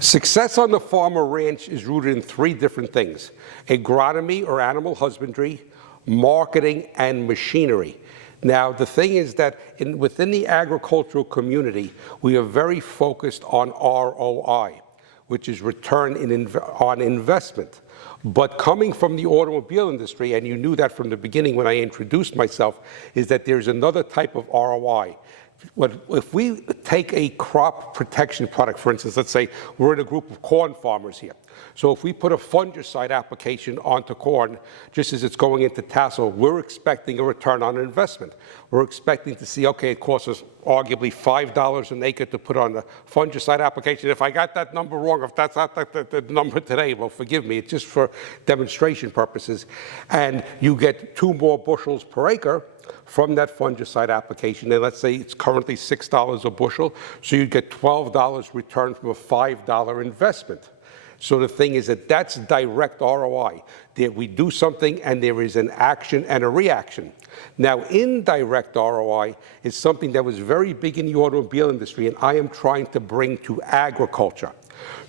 Success on the farm or ranch is rooted in three different things: agronomy or animal husbandry, marketing, and machinery. Now, the thing is that within the agricultural community, we are very focused on ROI, which is return on investment. But coming from the automobile industry, and you knew that from the beginning when I introduced myself, is that there's another type of ROI. If we take a crop protection product, for instance, let's say we're in a group of corn farmers here. So if we put a fungicide application onto corn, just as it's going into tassel, we're expecting a return on investment. We're expecting to see, okay, it costs us arguably $5 an acre to put on the fungicide application. If I got that number wrong, if that's not the number today, well, forgive me, it's just for demonstration purposes. And you get 2 more bushels per acre from that fungicide application. And let's say it's currently $6 a bushel, so you get $12 return from a $5 investment. So the thing is that that's direct ROI. That we do something and there is an action and a reaction. Now, indirect ROI is something that was very big in the automobile industry, and I am trying to bring to agriculture.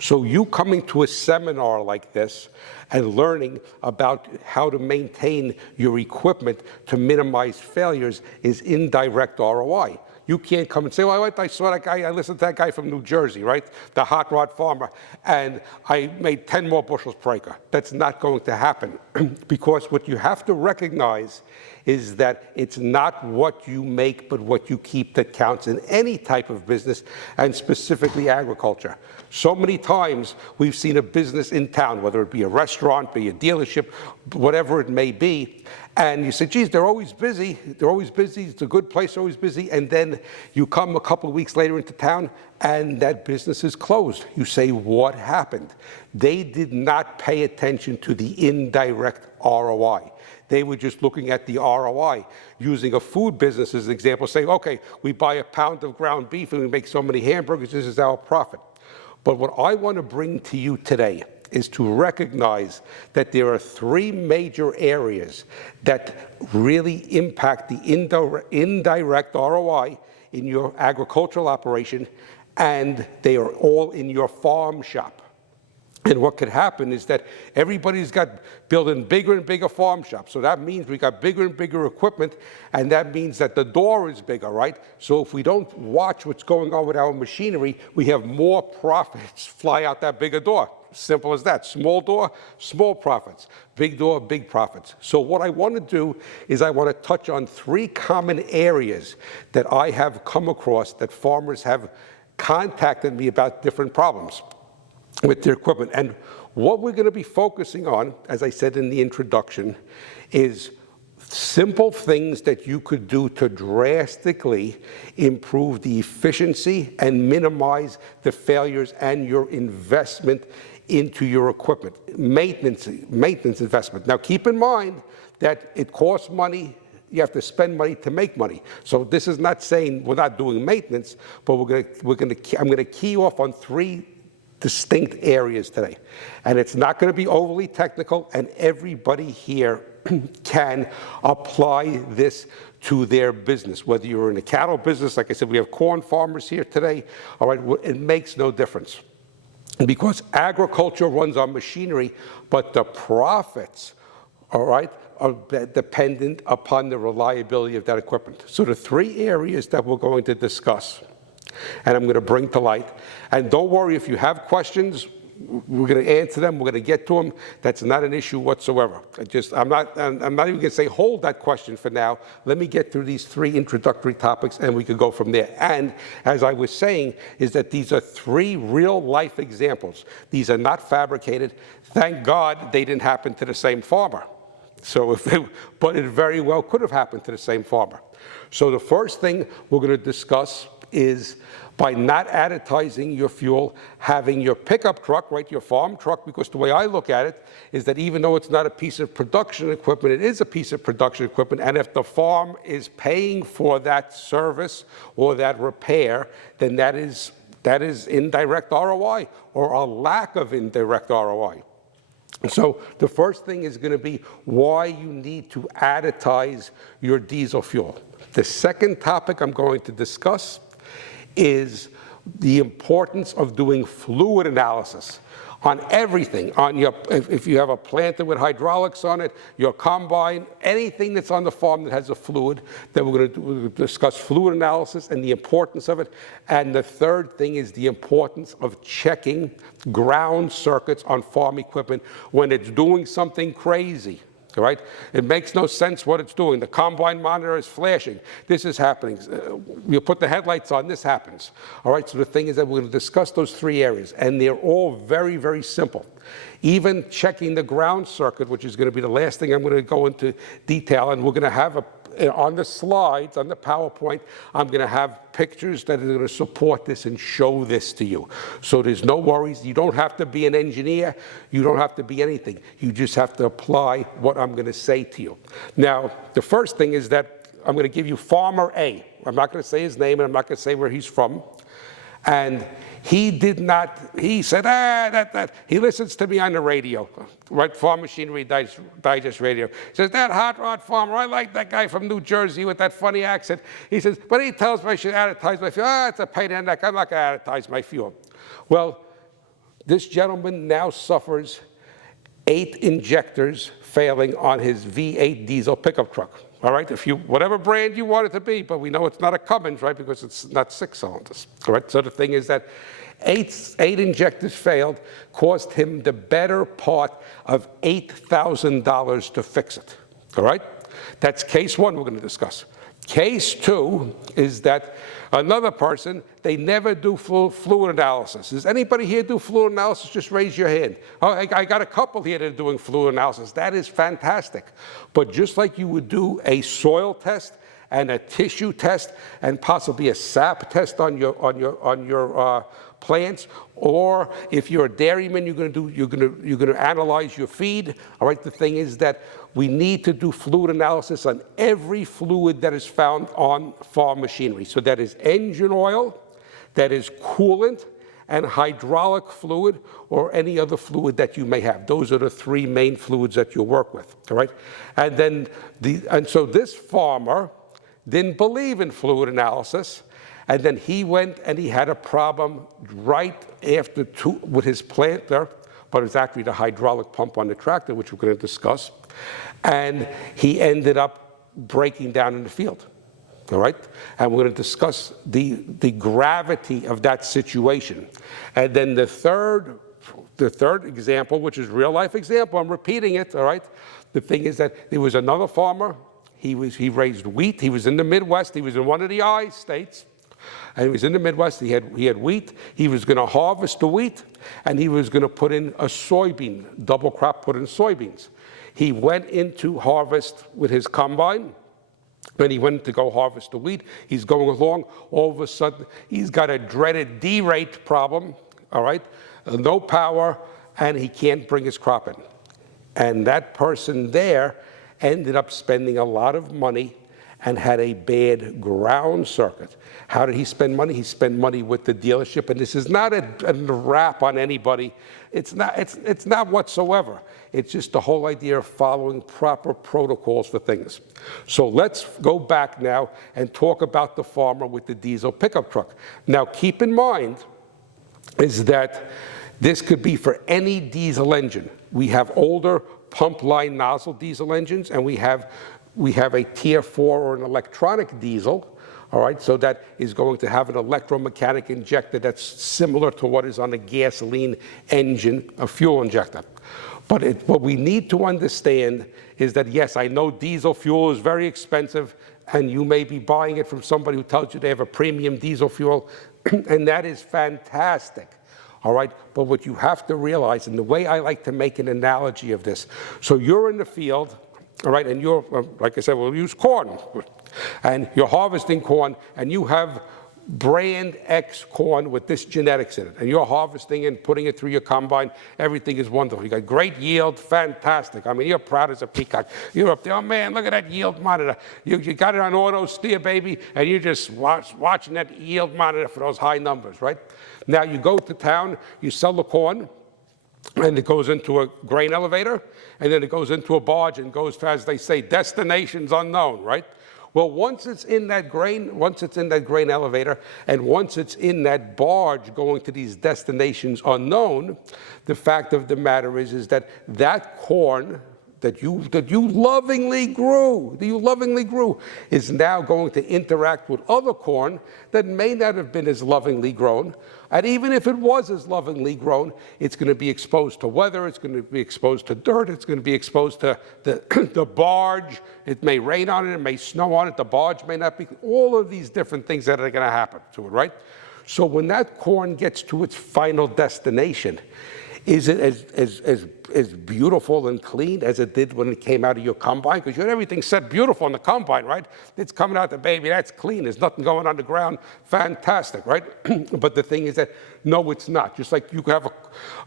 So you coming to a seminar like this and learning about how to maintain your equipment to minimize failures is indirect ROI. You can't come and say, well, I saw that guy, I listened to that guy from New Jersey, right? The hot rod farmer, and I made 10 more bushels per acre. That's not going to happen because what you have to recognize is that it's not what you make, but what you keep that counts in any type of business, and specifically agriculture. So many times we've seen a business in town, whether it be a restaurant, be a dealership, whatever it may be, and you say, geez, they're always busy, it's a good place, they're always busy, and then you come a couple of weeks later into town and that business is closed. You say, what happened? They did not pay attention to the indirect ROI. They were just looking at the ROI, using a food business as an example, saying, okay, we buy a pound of ground beef and we make so many hamburgers, this is our profit. But what I want to bring to you today is to recognize that there are 3 major areas that really impact the indirect ROI in your agricultural operation, and they are all in your farm shop. And what could happen is that everybody's got building bigger and bigger farm shops. So that means we got bigger and bigger equipment, and that means that the door is bigger, right? So if we don't watch what's going on with our machinery, we have more profits fly out that bigger door. Simple as that. Small door, small profits. Big door, big profits. So what I want to do is I want to touch on 3 common areas that I have come across that farmers have contacted me about different problems with their equipment. And what we're going to be focusing on, as I said in the introduction, is simple things that you could do to drastically improve the efficiency and minimize the failures and your investment into your equipment. Maintenance investment. Now keep in mind that it costs money. You have to spend money to make money. So this is not saying we're not doing maintenance, but I'm going to key off on 3 distinct areas today. And it's not going to be overly technical, and everybody here can apply this to their business. Whether you're in a cattle business, like I said, we have corn farmers here today, all right, it makes no difference. Because agriculture runs on machinery, but the profits, all right, are dependent upon the reliability of that equipment. So the 3 areas that we're going to discuss, and I'm going to bring to light. And don't worry, if you have questions, we're going to answer them. We're going to get to them. That's not an issue whatsoever. I'm not even going to say hold that question for now. Let me get through these 3 introductory topics, and we could go from there. And as I was saying, is that these are 3 real-life examples. These are not fabricated. Thank God they didn't happen to the same farmer. But it very well could have happened to the same farmer. So the first thing we're going to discuss is by not additizing your fuel, having your pickup truck, right, your farm truck, because the way I look at it is that even though it's not a piece of production equipment, it is a piece of production equipment, and if the farm is paying for that service or that repair, then that is indirect ROI or a lack of indirect ROI. So the first thing is going to be why you need to additize your diesel fuel. The second topic I'm going to discuss is the importance of doing fluid analysis on everything, on your, if you have a planter with hydraulics on it, your combine, anything that's on the farm that has a fluid, then we're going to discuss fluid analysis and the importance of it. And the third thing is the importance of checking ground circuits on farm equipment when it's doing something crazy. All right? It makes no sense what it's doing. The combine monitor is flashing. This is happening. You put the headlights on, this happens. All right, so the thing is that we're going to discuss those three areas, and they're all very, very simple. Even checking the ground circuit, which is going to be the last thing I'm going to go into detail, and we're going to have on the slides, on the PowerPoint, I'm going to have pictures that are going to support this and show this to you. So there's no worries. You don't have to be an engineer. You don't have to be anything. You just have to apply what I'm going to say to you. Now, the first thing is that I'm going to give you Farmer A. I'm not going to say his name, and I'm not going to say where he's from. And he did not, he said, he listens to me on the radio, right? Farm Machinery Digest Radio. He says, that hot rod farmer, I like that guy from New Jersey with that funny accent. He says, but he tells me I should advertise my fuel. It's a pain in the neck. I'm not going to advertise my fuel. Well, this gentleman now suffers 8 injectors failing on his V8 diesel pickup truck. All right, if you, whatever brand you want it to be, but we know it's not a Cummins, right, because it's not 6 cylinders. All right, so the thing is that eight injectors failed, cost him the better part of $8,000 to fix it. All right, that's case one we're going to discuss. Case two is that another person, they never do fluid analysis. Does anybody here do fluid analysis? Just raise your hand. Oh, I got a couple here that are doing fluid analysis. That is fantastic. But just like you would do a soil test and a tissue test and possibly a sap test on your plants, or if you're a dairyman, you're going to analyze your feed. All right. The thing is that we need to do fluid analysis on every fluid that is found on farm machinery. So that is engine oil, that is coolant, and hydraulic fluid, or any other fluid that you may have. Those are the 3 main fluids that you work with. All right. And then so this farmer didn't believe in fluid analysis. And then he went and he had a problem right after with his planter, but it's actually the hydraulic pump on the tractor, which we're going to discuss. And he ended up breaking down in the field. All right? And we're going to discuss the gravity of that situation. And then the third example, which is real life example, I'm repeating it, all right? The thing is that there was another farmer. He raised wheat. He was in the Midwest. He was in one of the I states. And he was in the Midwest. He had wheat. He was going to harvest the wheat, and he was going to put in a soybean, double crop, put in soybeans. He went into harvest with his combine. Then he went to go harvest the wheat. He's going along. All of a sudden, he's got a dreaded D-rate problem, all right? No power, and he can't bring his crop in. And that person there ended up spending a lot of money and had a bad ground circuit. How did he spend money? He spent money with the dealership, and this is not a rap on anybody. It's not whatsoever. It's just the whole idea of following proper protocols for things. So let's go back now and talk about the farmer with the diesel pickup truck. Now keep in mind is that this could be for any diesel engine. We have older pump line nozzle diesel engines, and we have a Tier 4 or an electronic diesel, all right, so that is going to have an electromechanic injector that's similar to what is on a gasoline engine, a fuel injector. But what we need to understand is that, yes, I know diesel fuel is very expensive, and you may be buying it from somebody who tells you they have a premium diesel fuel, and that is fantastic. All right, but what you have to realize, and the way I like to make an analogy of this, so you're in the field, all right, and you're, like I said, we'll use corn, and you're harvesting corn, and you have brand X corn with this genetics in it, and you're harvesting and putting it through your combine. Everything is wonderful. You got great yield, fantastic. I mean, you're proud as a peacock. You're up there, oh man, look at that yield monitor. You got it on auto steer, baby, and you're just watching that yield monitor for those high numbers, right? Now you go to town, you sell the corn, and it goes into a grain elevator, and then it goes into a barge and goes to, as they say, destinations unknown, right? Well, once it's in that grain elevator, and once it's in that barge going to these destinations unknown, the fact of the matter is that corn that you lovingly grew, is now going to interact with other corn that may not have been as lovingly grown. And even if it was as lovingly grown, it's going to be exposed to weather, it's going to be exposed to dirt, it's going to be exposed to the barge. It may rain on it, it may snow on it, the barge may not be, all of these different things that are going to happen to it, right? So when that corn gets to its final destination, is it as beautiful and clean as it did when it came out of your combine? Because you had everything set beautiful in the combine, right? It's coming out the baby, that's clean. There's nothing going on the ground. Fantastic, right? But the thing is that, no, it's not. Just like you could have a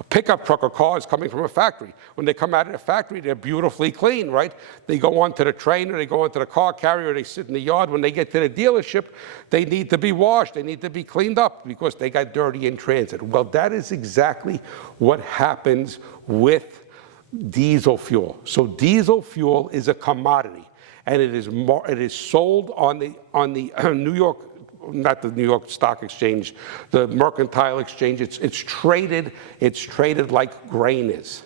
pickup truck or cars coming from a factory. When they come out of the factory, they're beautifully clean, right? They go onto the train, or they go onto the car carrier, they sit in the yard. When they get to the dealership, they need to be washed. They need to be cleaned up because they got dirty in transit. Well, that is exactly what happens with diesel fuel. So diesel fuel is a commodity, and it is sold on the New York, not the New York Stock Exchange, the Mercantile Exchange. It's traded like grain is.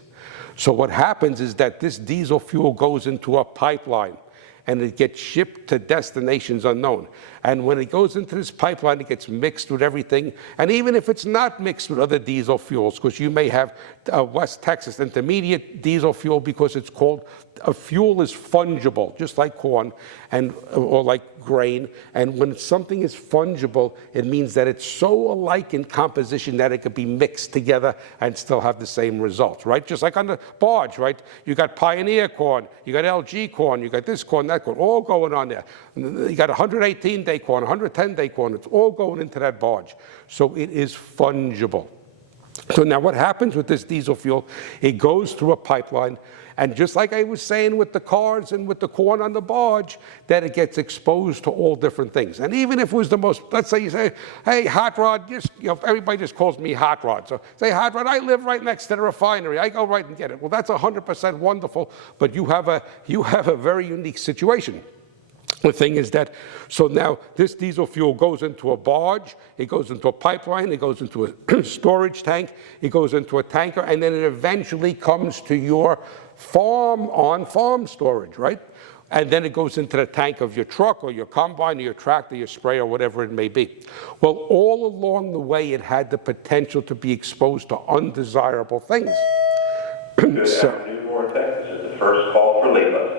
So what happens is that this diesel fuel goes into a pipeline, and it gets shipped to destinations unknown. And when it goes into this pipeline, it gets mixed with everything. And even if it's not mixed with other diesel fuels, because you may have West Texas Intermediate diesel fuel, because it's called, a fuel is fungible, just like corn or like grain. And when something is fungible, it means that it's so alike in composition that it could be mixed together and still have the same results, right? Just like on the barge, right? You got Pioneer corn, you got LG corn, you got this corn, that corn, all going on there. You got 118-day corn, 110-day corn, it's all going into that barge. So it is fungible. So now what happens with this diesel fuel, it goes through a pipeline, and just like I was saying with the cars and with the corn on the barge, that it gets exposed to all different things. And even if it was the most, let's say you say, hey, Hot Rod, everybody just calls me Hot Rod. So say, Hot Rod, I live right next to the refinery. I go right and get it. Well, that's 100% wonderful, but you have a very unique situation. The thing is that, so now this diesel fuel goes into a barge, it goes into a pipeline, it goes into a storage tank, it goes into a tanker, and then it eventually comes to your farm storage, right? And then it goes into the tank of your truck or your combine or your tractor, your sprayer, whatever it may be. Well, all along the way, it had the potential to be exposed to undesirable things. Good afternoon, Bohacz. This is the first call for Leva.